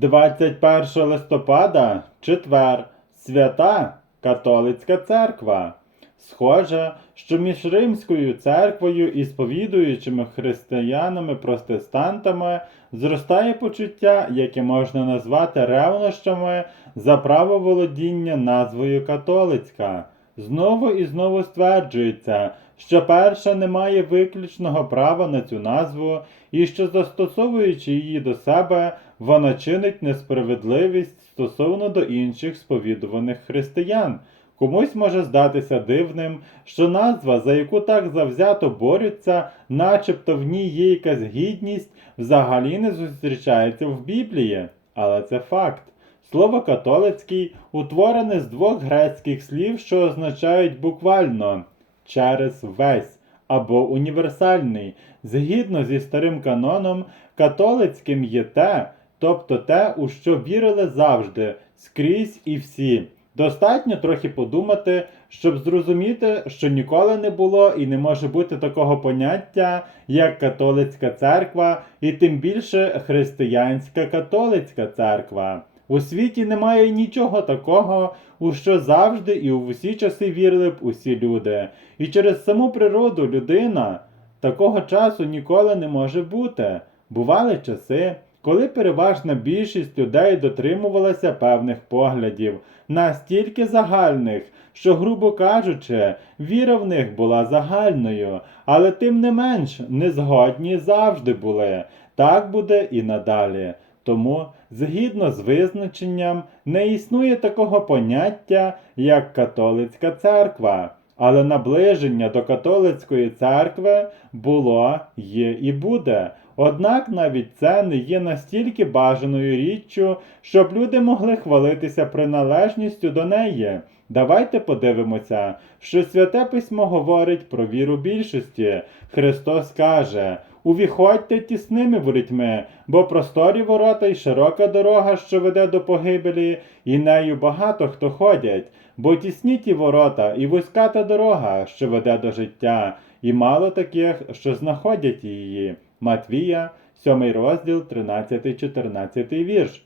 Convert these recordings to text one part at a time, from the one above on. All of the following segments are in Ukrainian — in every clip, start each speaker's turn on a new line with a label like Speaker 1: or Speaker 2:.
Speaker 1: 21 листопада, четвер, свята Католицька церква. Схоже, що між Римською церквою і сповідуючими християнами-протестантами зростає почуття, яке можна назвати ревнощами за право володіння назвою католицька. Знову і знову стверджується, що перша не має виключного права на цю назву і що застосовуючи її до себе, вона чинить несправедливість стосовно до інших сповідуваних християн. Комусь може здатися дивним, що назва, за яку так завзято борються, начебто в ній є якась гідність, взагалі не зустрічається в Біблії. Але це факт. Слово католицький утворене з двох грецьких слів, що означають буквально через весь або універсальний. Згідно зі старим каноном, католицьким є те, тобто те, у що вірили завжди, скрізь і всі. Достатньо трохи подумати, щоб зрозуміти, що ніколи не було і не може бути такого поняття, як католицька церква, і тим більше християнська католицька церква. У світі немає нічого такого, у що завжди і у всі часи вірили б усі люди. І через саму природу людина такого часу ніколи не може бути. Бували часи, коли переважна більшість людей дотримувалася певних поглядів, настільки загальних, що, грубо кажучи, віра в них була загальною, але тим не менш незгодні завжди були. Так буде і надалі. Тому, згідно з визначенням, не існує такого поняття, як католицька церква. Але наближення до католицької церкви було, є і буде. Однак навіть це не є настільки бажаною річчю, щоб люди могли хвалитися приналежністю до неї. Давайте подивимося, що святе письмо говорить про віру більшості. Христос каже: Увіходьте тісними ворітьми, бо просторі ворота й широка дорога, що веде до погибелі, і нею багато хто ходять. Бо тісні ті ворота, і вузька та дорога, що веде до життя, і мало таких, що знаходять її. Матвія, 7 розділ, 13-14 вірш.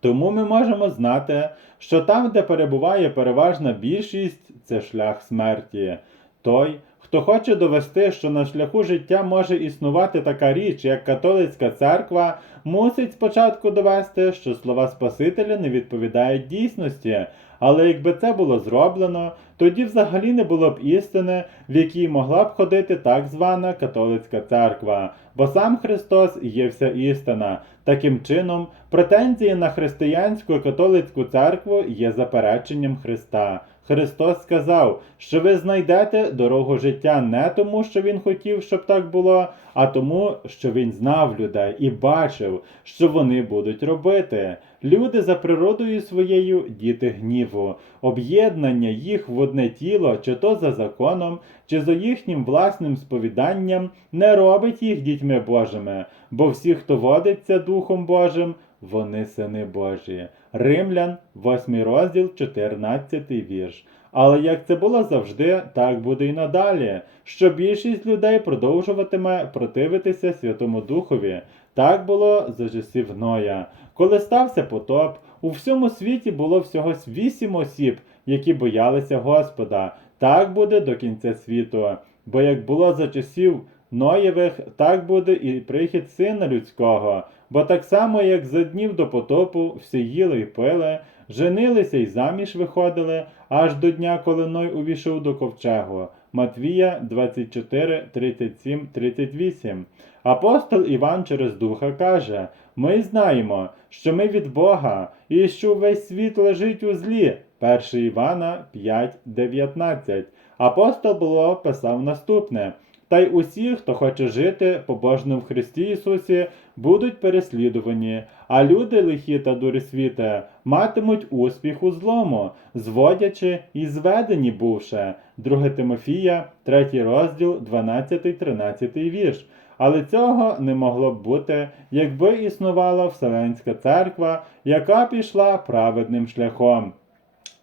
Speaker 1: Тому ми можемо знати, що там, де перебуває переважна більшість, це шлях смерті. Той, хто хоче довести, що на шляху життя може існувати така річ, як католицька церква, мусить спочатку довести, що слова Спасителя не відповідають дійсності. Але якби це було зроблено, тоді взагалі не було б істини, в якій могла б ходити так звана католицька церква, бо сам Христос є вся істина. Таким чином, претензії на християнську і католицьку церкву є запереченням Христа. Христос сказав, що ви знайдете дорогу життя не тому, що Він хотів, щоб так було, а тому, що Він знав людей і бачив, що вони будуть робити. Люди за природою своєю діти гніву, об'єднання їх в одне тіло, чи то за законом, чи за їхнім власним сповіданням, не робить їх дітьми Божими, бо всі, хто водиться Духом Божим, вони сини Божі. Римлян, 8 розділ, 14 вірш. Але як це було завжди, так буде і надалі, що більшість людей продовжуватиме противитися Святому Духові. Так було за часів Ноя. Коли стався потоп, у всьому світі було всього вісім осіб, які боялися Господа. Так буде до кінця світу. Бо як було за часів Ноєвих, так буде і прихід сина людського. Бо так само, як за днів до потопу всі їли й пили, женилися й заміж виходили, аж до дня, коли Ной увійшов до ковчегу. Матвія 24, 37, 38. Апостол Іван через Духа каже: Ми знаємо, що ми від Бога, і що весь світ лежить у злі. 1 Івана 5, 19. Апостол Павло писав наступне. Та й усі, хто хоче жити побожним в Христі Ісусі, будуть переслідувані, а люди лихі та дурисвіти матимуть успіх у злому, зводячи і зведені бувши. 2 Тимофія, 3 розділ, 12-13 вірш. Але цього не могло б бути, якби існувала Вселенська церква, яка пішла праведним шляхом.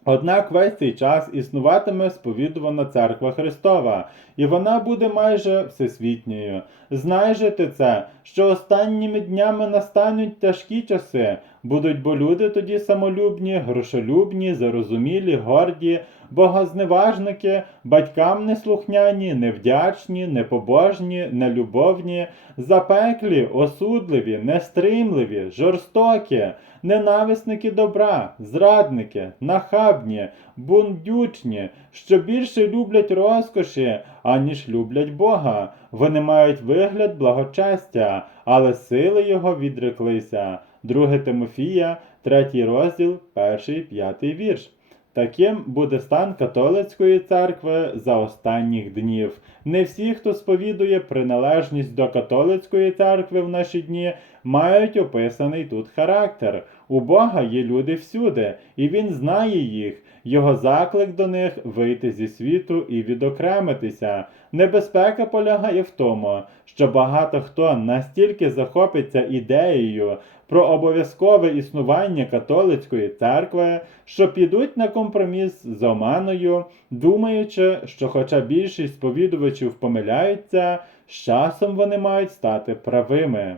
Speaker 1: Однак весь цей час існуватиме сповідувана церква Христова, і вона буде майже всесвітньою. Знай же ти це, що останніми днями настануть тяжкі часи, будуть бо люди тоді самолюбні, грошолюбні, зарозумілі, горді, богозневажники, батькам неслухняні, невдячні, непобожні, нелюбовні, запеклі, осудливі, нестримливі, жорстокі, ненависники добра, зрадники, нахабні, бундючні, що більше люблять розкоші, аніж люблять Бога. Вони мають вигляд благочестя, але сили його відреклися. 2 Тимофія, 3 розділ, 1, 5 вірш. Таким буде стан католицької церкви за останніх днів. Не всі, хто сповідує приналежність до католицької церкви в наші дні, мають описаний тут характер. У Бога є люди всюди, і Він знає їх. Його заклик до них вийти зі світу і відокремитися. Небезпека полягає в тому, що багато хто настільки захопиться ідеєю про обов'язкове існування католицької церкви, що підуть на компроміс з оманою, думаючи, що хоча більшість сповідувачів помиляються, з часом вони мають стати правими.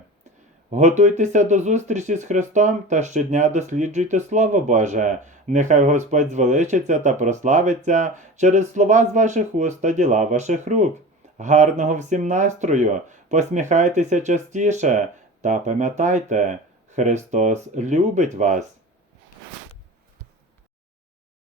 Speaker 1: Готуйтеся до зустрічі з Христом та щодня досліджуйте Слово Боже. Нехай Господь звеличиться та прославиться через слова з ваших уст та діла ваших рук. Гарного всім настрою, посміхайтеся частіше та пам'ятайте, Христос любить вас.